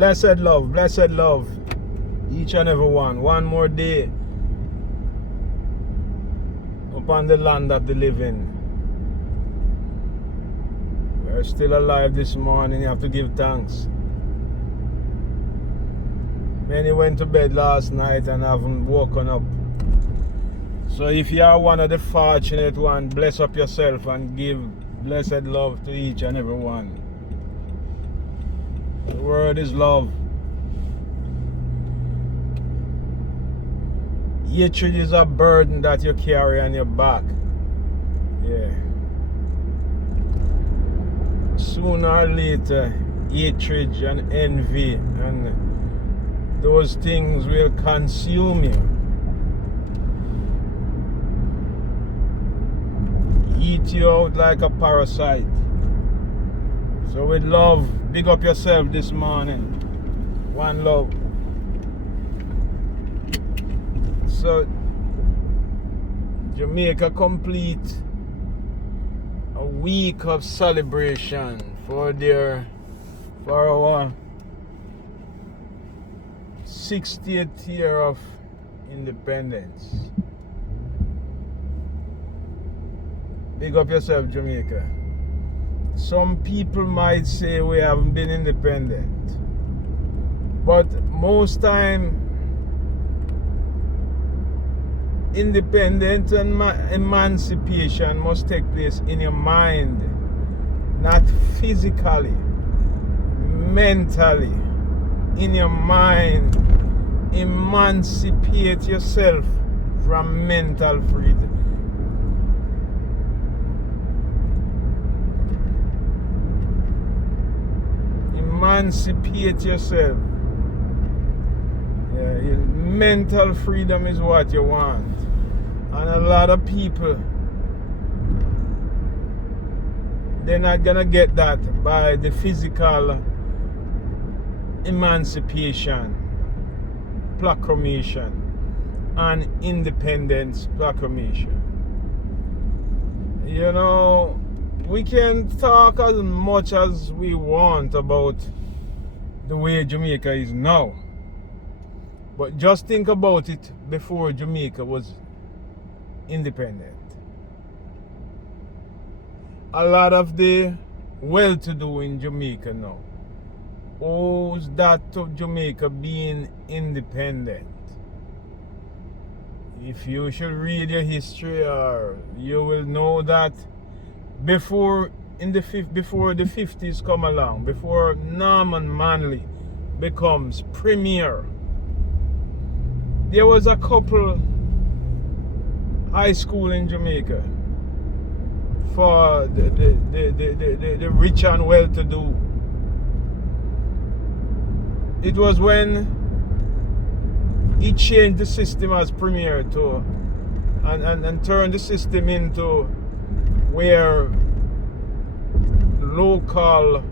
blessed love, each and every one. One more day upon the land of the living. We're still alive this morning. You have to give thanks. Many went to bed last night and haven't woken up. So if you are one of the fortunate ones, bless up yourself and give blessed love to each and every one. The word is love. Hatred is a burden that you carry on your back. Yeah. Sooner or later, hatred and envy and those things will consume you. Eat you out like a parasite. So with love, big up yourself this morning. One love. So Jamaica complete a week of celebration for our 60th year of independence. Big up yourself, Jamaica. Some people might say we haven't been independent, but most time independence and emancipation must take place in your mind, not physically, mentally. In your mind, emancipate yourself from mental freedom. Emancipate yourself. Yeah, mental freedom is what you want. And a lot of people, they're not gonna get that by the physical emancipation proclamation and independence proclamation. You know, we can talk as much as we want about the way Jamaica is now, but just think about it before Jamaica was independent. A lot of the well-to-do in Jamaica now owes that to Jamaica being independent. If you should read your history, or you will know that before the 50s come along, before Norman Manley becomes premier, there was a couple high school in Jamaica for the rich and well-to-do. It was when he changed the system as premier to and turned the system into where local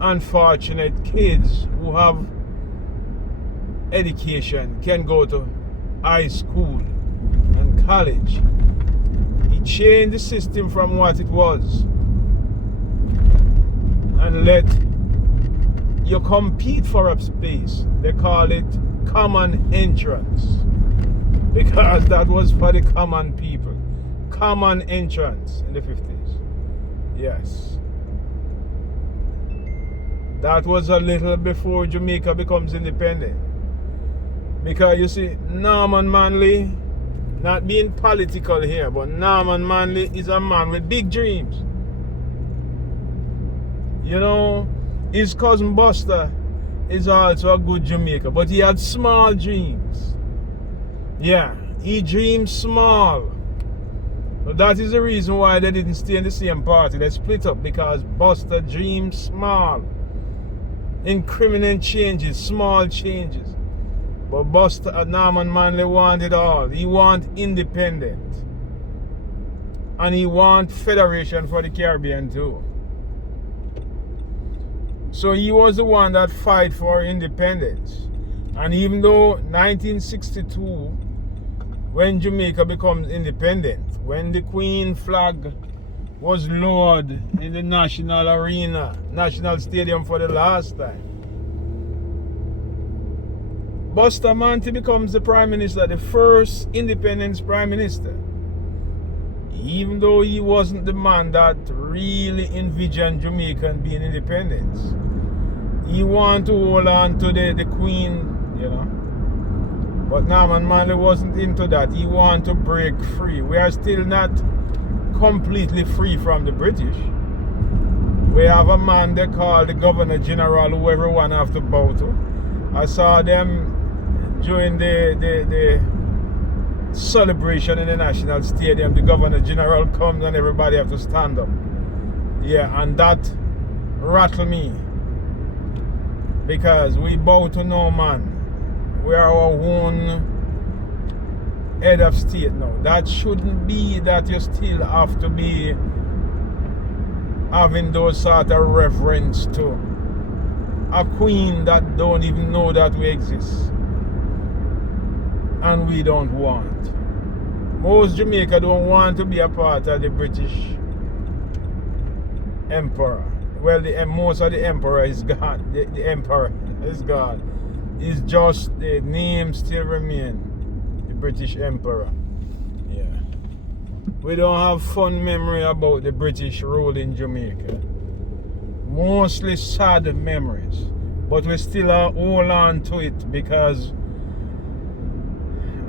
unfortunate kids who have education can go to high school and college. He changed the system from what it was and let you compete for a space. They call it common entrance, because that was for the common people. Common entrance in the 50s. Yes. That was a little before Jamaica becomes independent. Because you see, Norman Manley, not being political here, but Norman Manley is a man with big dreams. You know, his cousin Buster is also a good Jamaican, but he had small dreams. Yeah, he dreamed small. So that is the reason why they didn't stay in the same party. They split up because Buster dreamed small. Incriminating changes, small changes. But Buster, Norman Manley wanted all. He wanted independent. And he wanted federation for the Caribbean too. So he was the one that fight for independence. And even though 1962, when Jamaica becomes independent, when the Queen flag was lowered in the National Arena, National Stadium for the last time. Bustamante becomes the Prime Minister, the first independence Prime Minister. Even though he wasn't the man that really envisioned Jamaica being independent. He wanted to hold on to the Queen, you know. But Norman Manley wasn't into that. He wanted to break free. We are still not completely free from the British. We have a man they call the Governor General, who everyone have to bow to. I saw them during the celebration in the National Stadium. The Governor General comes and everybody have to stand up. Yeah, and that rattled me. Because we bow to no man. We are our own head of state now. That shouldn't be that you still have to be having those sort of reverence to a queen that don't even know that we exist. And we don't want. Most Jamaica don't want to be a part of the British Emperor. Well, most of the Emperor is gone. The Emperor is gone. It's just the name still remain. The British Emperor. Yeah. We don't have fond memory about the British rule in Jamaica. Mostly sad memories. But we still hold on to it because,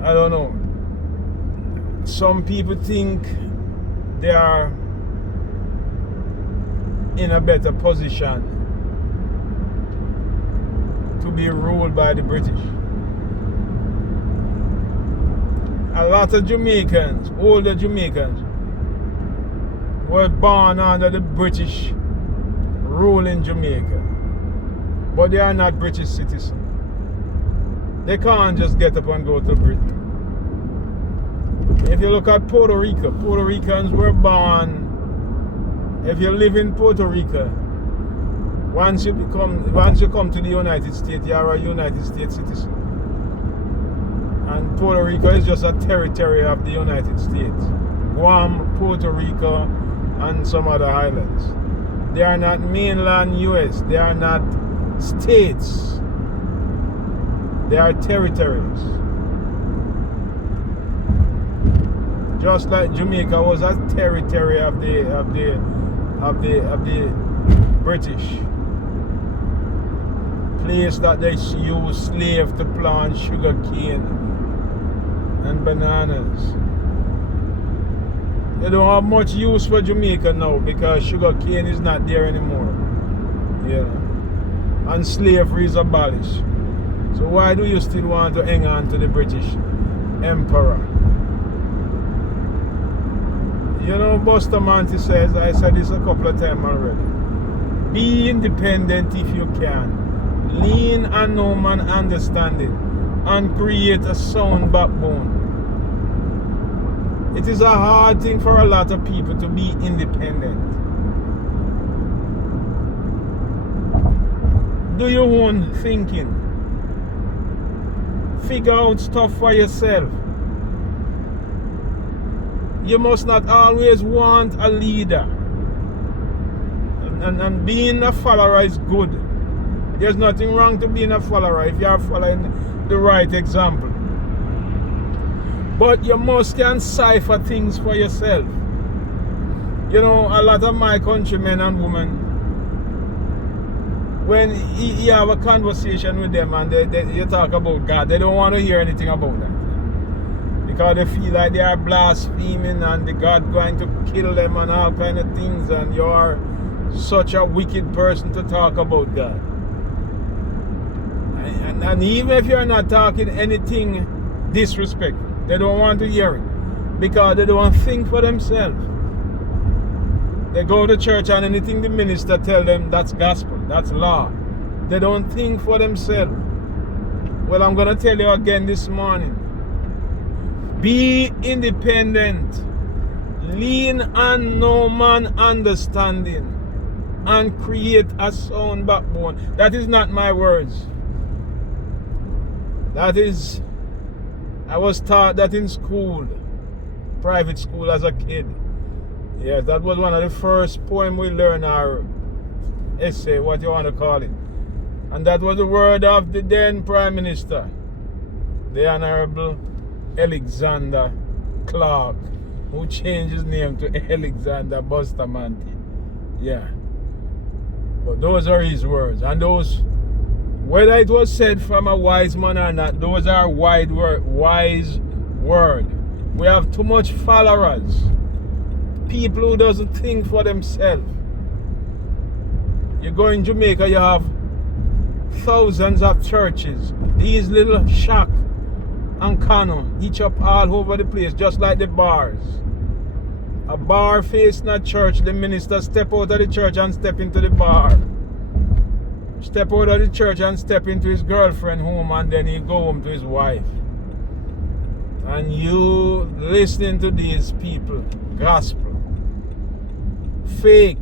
I don't know, some people think they are in a better position to be ruled by the British. A lot of Jamaicans, older Jamaicans, were born under the British rule in Jamaica, but they are not British citizens. They can't just get up and go to Britain. If you look at Puerto Rico, Puerto Ricans were born. If you live in Puerto Rico, once you come to the United States, you are a United States citizen. And Puerto Rico is just a territory of the United States. Guam, Puerto Rico, and some other islands. They are not mainland US. They are not states. They are territories. Just like Jamaica was a territory of the British. Place that they used slaves to plant sugar cane and bananas. They don't have much use for Jamaica now because sugar cane is not there anymore. Yeah. And slavery is abolished. So why do you still want to hang on to the British Emperor? You know, Bustamante says, I said this a couple of times already, be independent if you can. Lean on no man understanding and create a sound backbone. It is a hard thing for a lot of people to be independent. Do your own thinking. Figure out stuff for yourself. You must not always want a leader. And being a follower is good. There's nothing wrong to being a follower if you are following the right example. But you must can cipher things for yourself. You know, a lot of my countrymen and women, when you have a conversation with them and you talk about God, they don't want to hear anything about that. Because they feel like they are blaspheming and the God going to kill them and all kind of things, and you are such a wicked person to talk about God. And even if you're not talking anything disrespectful, they don't want to hear it because they don't think for themselves. They go to church and anything the minister tell them, that's gospel, that's law. They don't think for themselves. Well, I'm going to tell you again this morning. Be independent. Lean on no man understanding and create a sound backbone. That is not my words. That is, I was taught that in school, private school as a kid. Yes, that was one of the first poem we learned, our essay, what you want to call it. And that was the word of the then Prime Minister, the Honorable Alexander Clark, who changed his name to Alexander Bustamante. Yeah. But those are his words. And those, whether it was said from a wise man or not, those are wise word. We have too much followers. People who doesn't think for themselves. You go in Jamaica, you have thousands of churches. These little shack and cano, each up all over the place, just like the bars. A bar facing a church, the minister step out of the church and step into the bar. Step out of the church and step into his girlfriend home, and then he go home to his wife. And you listening to these people, gospel. Fake.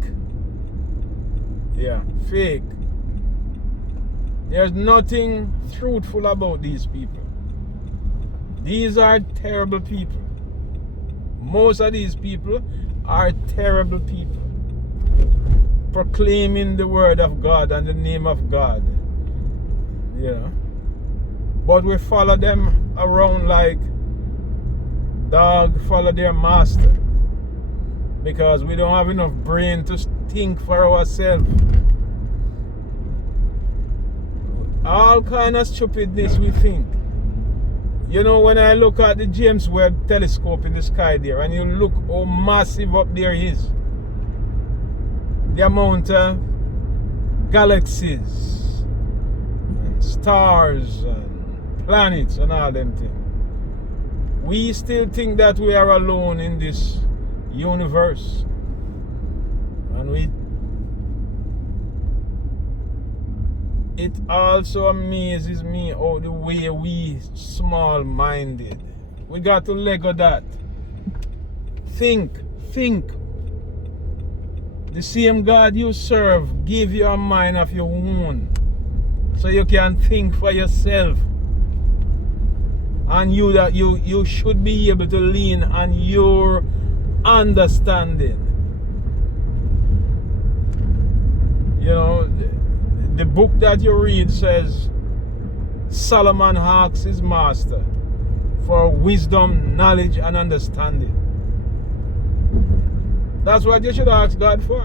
Yeah, fake. There's nothing truthful about these people. These are terrible people. Most of these people are terrible people. Proclaiming the word of God and the name of God. Yeah. But we follow them around like dog follow their master. Because we don't have enough brain to think for ourselves. All kind of stupidness we think. You know, when I look at the James Webb telescope in the sky there, and you look how massive up there is, the amount of galaxies and stars and planets and all them things, we still think that we are alone in this universe. And it also amazes me how the way we small-minded. We got to let go that. Think. The same God you serve give you a mind of your own, so you can think for yourself. And you should be able to lean on your understanding. You know, the book that you read says Solomon asks his master for wisdom, knowledge, and understanding. That's what you should ask God for.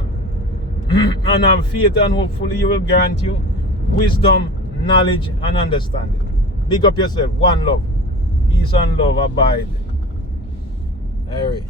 And have faith, and hopefully He will grant you wisdom, knowledge, and understanding. Big up yourself. One love. Peace and love abide. All right.